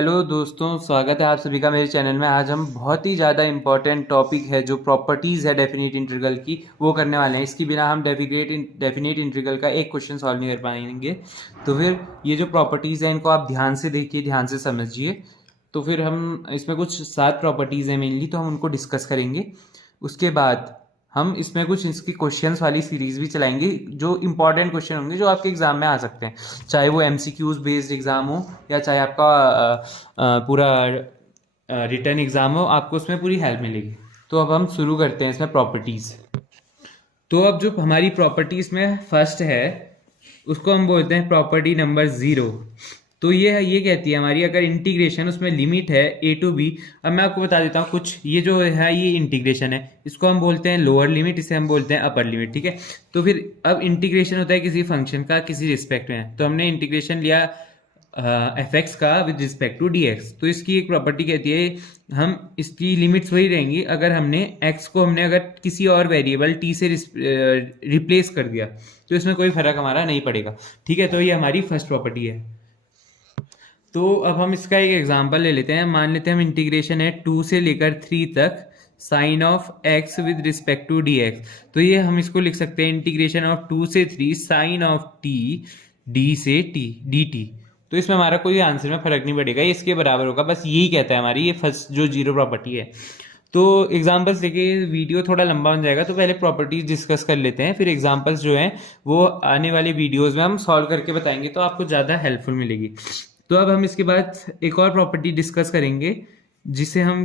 Hello दोस्तों, स्वागत है आप सभी का मेरे चैनल में। आज हम बहुत ही ज़्यादा इम्पॉर्टेंट टॉपिक है जो प्रॉपर्टीज़ है डेफिनेट इंटीग्रल की, वो करने वाले हैं। इसके बिना हम डेफिनेट इंटीग्रल का एक क्वेश्चन सॉल्व नहीं कर पाएंगे। तो फिर ये जो प्रॉपर्टीज़ हैं इनको आप ध्यान से देखिए, ध्यान से समझिए। तो फिर हम इसमें कुछ 7 प्रॉपर्टीज़ हैं मेनली, तो हम उनको डिस्कस करेंगे। उसके बाद हम इसमें कुछ इसकी क्वेश्चंस वाली सीरीज भी चलाएंगे जो इंपॉर्टेंट क्वेश्चन होंगे जो आपके एग्जाम में आ सकते हैं, चाहे वो एमसीक्यूज बेस्ड एग्जाम हो या चाहे आपका पूरा रिटर्न एग्जाम हो, आपको उसमें पूरी हेल्प मिलेगी। तो अब हम शुरू करते हैं इसमें प्रॉपर्टीज। तो अब जो हमारी प्रॉपर्टीज में फर्स्ट है उसको हम बोलते हैं प्रॉपर्टी नंबर 0। तो ये कहती है हमारी, अगर इंटीग्रेशन उसमें लिमिट है ए टू बी। अब मैं आपको बता देता हूँ कुछ, ये जो है ये इंटीग्रेशन है, इसको हम बोलते हैं लोअर लिमिट, इसे हम बोलते हैं अपर लिमिट। ठीक है, तो फिर अब इंटीग्रेशन होता है किसी फंक्शन का किसी रिस्पेक्ट में। तो हमने इंटीग्रेशन लिया एफ एक्स का with respect to d x. तो इसकी एक प्रॉपर्टी कहती है हम इसकी लिमिट्स वही रहेंगी अगर हमने एक्स को अगर किसी और वेरिएबल टी से रिप्लेस कर दिया, तो इसमें कोई फर्क हमारा नहीं पड़ेगा। ठीक है, तो ये हमारी फर्स्ट प्रॉपर्टी है। तो अब हम इसका एक एग्जांपल ले लेते हैं। मान लेते हैं हम इंटीग्रेशन है 2 से लेकर 3 तक sine of x with respect to d x. तो ये हम इसको लिख सकते हैं इंटीग्रेशन ऑफ 2 से 3 साइन ऑफ टी डी से टी डी टी। तो इसमें हमारा कोई आंसर में फर्क नहीं पड़ेगा, ये इसके बराबर होगा, बस यही कहता है हमारी ये फर्स्ट जो 0 प्रॉपर्टी है। तो एग्जाम्पल्स देखे वीडियो थोड़ा लंबा हो जाएगा, तो पहले प्रॉपर्टीज डिस्कस कर लेते हैं, फिर एग्जाम्पल्स जो हैं वो आने वाली वीडियोस में हम सॉल्व करके बताएंगे, तो आपको ज़्यादा हेल्पफुल मिलेगी। तो अब हम इसके बाद एक और प्रॉपर्टी डिस्कस करेंगे जिसे हम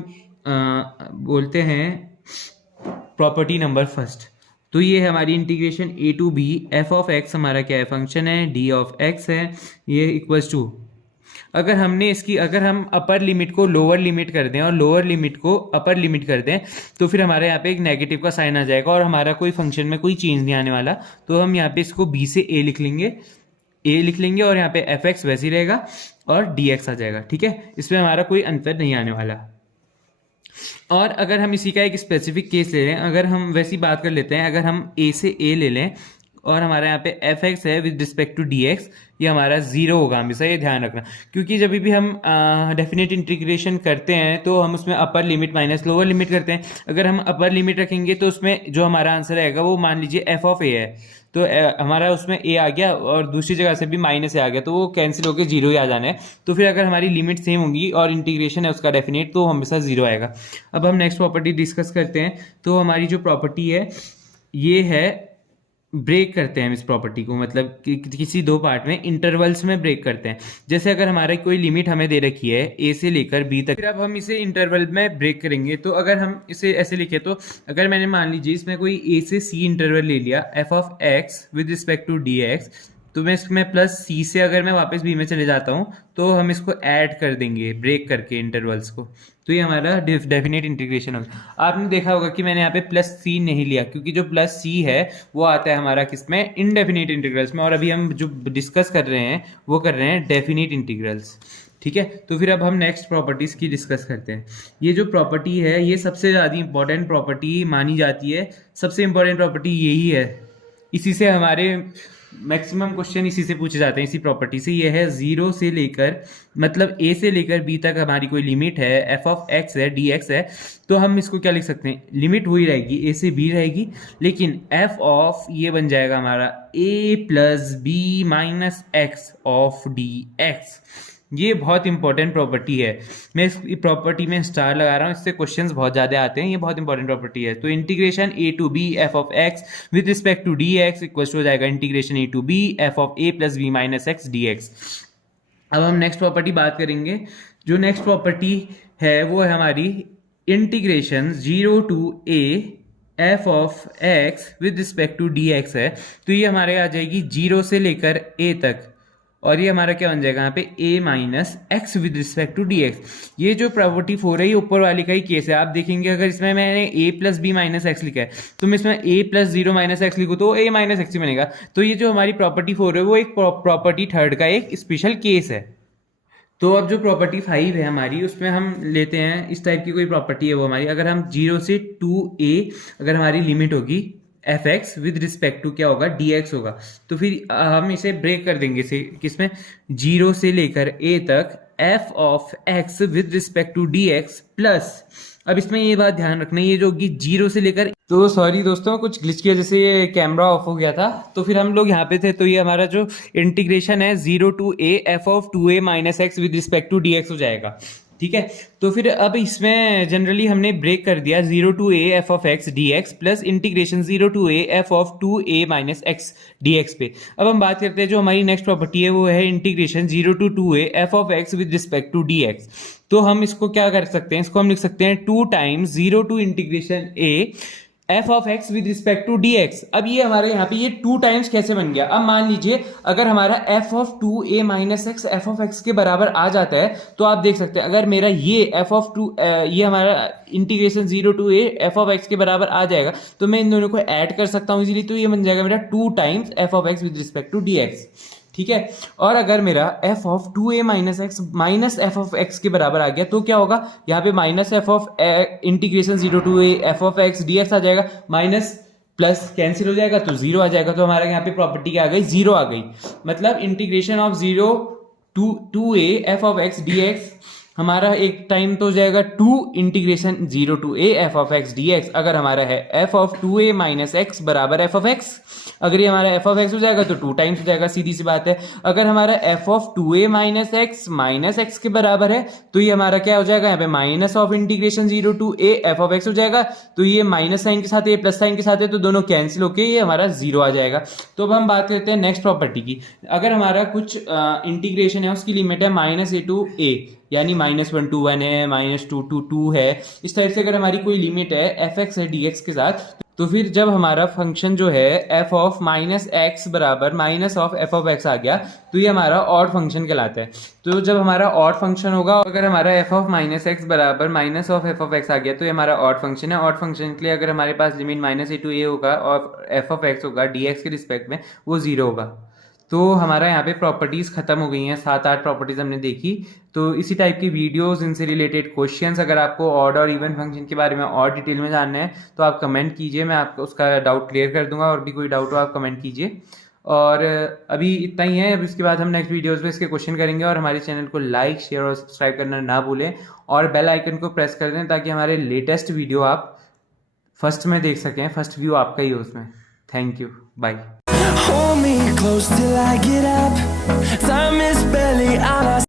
बोलते हैं प्रॉपर्टी नंबर फर्स्ट। तो ये है हमारी integration a to b f of x, हमारा क्या है फंक्शन है, डी ऑफ एक्स है, ये इक्वल्स टू, अगर हम अपर लिमिट को लोअर लिमिट कर दें और लोअर लिमिट को अपर लिमिट कर दें, तो फिर हमारे यहाँ पे एक नेगेटिव का साइन आ जाएगा और हमारा कोई फंक्शन में कोई चेंज नहीं आने वाला। तो हम यहाँ पे इसको बी से ए लिख लेंगे और यहाँ पे एफ एक्स वैसे ही रहेगा और डी एक्स आ जाएगा। ठीक है, इसमें हमारा कोई अंतर नहीं आने वाला। और अगर हम इसी का एक स्पेसिफिक केस ले लें, अगर हम वैसी बात कर लेते हैं, अगर हम ए से ए ले लें और हमारे यहाँ पे एफ एक्स है with respect to d x, ये हमारा 0 होगा हमेशा, ये ध्यान रखना। क्योंकि जब भी हम डेफिनेट इंटीग्रेशन करते हैं तो हम उसमें upper limit minus lower limit करते हैं। अगर हम अपर लिमिट रखेंगे तो उसमें जो हमारा आंसर आएगा वो मान लीजिए एफ ऑफ ए है, तो हमारा उसमें ए आ गया और दूसरी जगह से भी माइनस ए आ गया, तो वो कैंसिल होकर 0 ही आ जाना है। तो फिर अगर हमारी लिमिट सेम होगी और इंटीग्रेशन है उसका डेफिनेट, तो हमेशा 0 आएगा। अब हम नेक्स्ट प्रॉपर्टी डिस्कस करते हैं। तो हमारी जो प्रॉपर्टी है ये है, ब्रेक करते हैं हम इस प्रॉपर्टी को, मतलब किसी दो पार्ट में इंटरवल्स में ब्रेक करते हैं। जैसे अगर हमारा कोई लिमिट हमें दे रखी है ए से लेकर बी तक, फिर अब हम इसे इंटरवल में ब्रेक करेंगे। तो अगर हम इसे ऐसे लिखे, तो अगर मैंने मान लीजिए इसमें कोई ए से सी इंटरवल ले लिया f of x with respect to d x, तो मैं इसमें प्लस सी से अगर मैं वापस बी में चले जाता हूँ तो हम इसको ऐड कर देंगे ब्रेक करके इंटरवल्स को, तो ये हमारा डेफिनेट इंटीग्रेशन होगा। आपने देखा होगा कि मैंने यहाँ पे प्लस सी नहीं लिया, क्योंकि जो प्लस सी है वो आता है हमारा किसमें, इनडेफिनेट इंटीग्रल्स में, और अभी हम जो डिस्कस कर रहे हैं वो कर रहे हैं डेफिनेट इंटीग्रल्स। ठीक है, तो फिर अब हम नेक्स्ट प्रॉपर्टीज की डिस्कस करते हैं। ये जो प्रॉपर्टी है ये सबसे ज़्यादा इंपॉर्टेंट प्रॉपर्टी मानी जाती है, सबसे इंपॉर्टेंट प्रॉपर्टी यही है, इसी से हमारे मैक्सिमम क्वेश्चन इसी से पूछे जाते हैं, इसी प्रॉपर्टी से। ये है 0 से लेकर, मतलब a से लेकर b तक हमारी कोई लिमिट है, f ऑफ x है, dx है, तो हम इसको क्या लिख सकते हैं, लिमिट वही रहेगी a से b रहेगी, लेकिन f ऑफ ये बन जाएगा हमारा a plus b minus x of dx। ये बहुत इंपॉर्टेंट प्रॉपर्टी है, मैं इस प्रॉपर्टी में स्टार लगा रहा हूँ, इससे क्वेश्चंस बहुत ज़्यादा आते हैं, ये बहुत इंपॉर्टेंट प्रॉपर्टी है। तो integration a to b f of x with respect to d x equal हो जाएगा integration a to b f of a plus b minus x d x. अब हम नेक्स्ट प्रॉपर्टी बात करेंगे। जो नेक्स्ट प्रॉपर्टी है वो है हमारी integration 0 to a f of x with respect to d x है। तो ये हमारे आ जाएगी 0 से लेकर ए तक, और ये हमारा क्या बन जाएगा यहाँ पे a minus x with respect to d x. ये जो प्रॉपर्टी 4 है ये ऊपर वाली का ही केस है। आप देखेंगे अगर इसमें मैंने a plus b minus x लिखा है, तो मैं इसमें a प्लस 0 माइनस एक्स लिखूँ तो a माइनस एक्स ही बनेगा। तो ये जो हमारी प्रॉपर्टी 4 है वो एक प्रॉपर्टी 3 का एक स्पेशल केस है। तो अब जो प्रॉपर्टी 5 है हमारी, उसमें हम लेते हैं इस टाइप की कोई प्रॉपर्टी है वो हमारी, अगर हम 0 से 2a अगर हमारी लिमिट होगी f x with respect to क्या होगा, डी एक्स होगा, तो फिर हम इसे ब्रेक कर देंगे, किसमें 0 से लेकर a तक f of x with respect to d x plus, अब इसमें ये बात ध्यान रखना, ये जो होगी 0 से लेकर, तो सॉरी दोस्तों कुछ ग्लिच की वजह से ये कैमरा ऑफ हो गया था, तो फिर हम लोग यहाँ पे थे, तो ये हमारा जो इंटीग्रेशन है 0 to a f of 2a minus x with respect to dx हो जाएगा, ठीक है। तो फिर अब इसमें जनरली हमने ब्रेक कर दिया 0 to a f of x dx plus integration 0 to a f of 2a minus x dx पे। अब हम बात करते हैं जो हमारी नेक्स्ट प्रॉपर्टी है वो है integration 0 to 2a f of x with respect to dx। तो हम इसको क्या कर सकते हैं, इसको हम लिख सकते हैं 2 times 0 to integration a f of x with respect to dx। अब ये हमारे यहाँ पे ये 2 टाइम्स कैसे बन गया, अब मान लीजिए अगर हमारा f of 2a minus x f of x के बराबर आ जाता है, तो आप देख सकते हैं अगर मेरा ये f ऑफ 2 ये हमारा integration 0 to a f of x के बराबर आ जाएगा, तो मैं इन दोनों को ऐड कर सकता हूँ इजीली, तो ये बन जाएगा मेरा 2 times f of x with respect to dx, ठीक है। और अगर मेरा f of 2a minus x minus f of x के बराबर आ गया, तो क्या होगा, यहाँ पे minus f of integration 0 to a f of x dx आ जाएगा, माइनस प्लस कैंसिल हो जाएगा तो 0 आ जाएगा, तो हमारे यहाँ पे प्रॉपर्टी क्या आ गई, 0 आ गई। मतलब integration of 0 to 2a f of x dx हमारा एक टाइम तो हो जाएगा 2 integration 0 to a f of x dx, अगर हमारा है f of 2a minus x बराबर f ऑफ x, अगर ये हमारा f ऑफ x हो जाएगा तो 2 टाइम्स हो जाएगा, सीधी सी बात है। अगर हमारा f of 2a minus x के बराबर है, तो ये हमारा क्या हो जाएगा, यहाँ पे minus of integration 0 to a f of x हो जाएगा, तो ये माइनस साइन के साथ ये प्लस साइन के साथ है, तो दोनों कैंसिल होके ये हमारा 0 आ जाएगा। तो अब हम बात करते हैं नेक्स्ट प्रॉपर्टी की। अगर हमारा कुछ इंटीग्रेशन है उसकी लिमिट है -a to a, यानी -1 to 1 है, -2 to 2 है, इस टाइप से अगर हमारी कोई लिमिट है एफ एक्स है dx के साथ, तो फिर जब हमारा फंक्शन जो है f ऑफ माइनस एक्स बराबर minus of f of x आ गया, तो ये हमारा ऑड फंक्शन कहलाता है। तो जब हमारा ऑड फंक्शन होगा, अगर हमारा f ऑफ माइनस एक्स बराबर minus of f of x आ गया, तो ये हमारा ऑड फंक्शन है। ऑड फंक्शन के लिए अगर हमारे पास लिमिट -a to a होगा और f ऑफ x होगा dx के रिस्पेक्ट में, वो 0 होगा। तो हमारा यहाँ पे प्रॉपर्टीज़ खत्म हो गई हैं, 7-8 प्रॉपर्टीज़ हमने देखी। तो इसी टाइप की वीडियोस, इनसे रिलेटेड क्वेश्चंस, अगर आपको ऑड और इवन फंक्शन के बारे में और डिटेल में जानना है तो आप कमेंट कीजिए, मैं आपको उसका डाउट क्लियर कर दूंगा। और भी कोई डाउट हो आप कमेंट कीजिए। और अभी इतना ही है, अब इसके बाद हम नेक्स्ट वीडियोस में इसके क्वेश्चन करेंगे। और हमारे चैनल को लाइक, शेयर और सब्सक्राइब करना ना भूलें, और बेल आइकन को प्रेस कर दें ताकि हमारे लेटेस्ट वीडियो आप फर्स्ट में देख सकें, फर्स्ट व्यू आपका ही हो उसमें। Thank you, bye. Hold me close till I get up. Time is barely on our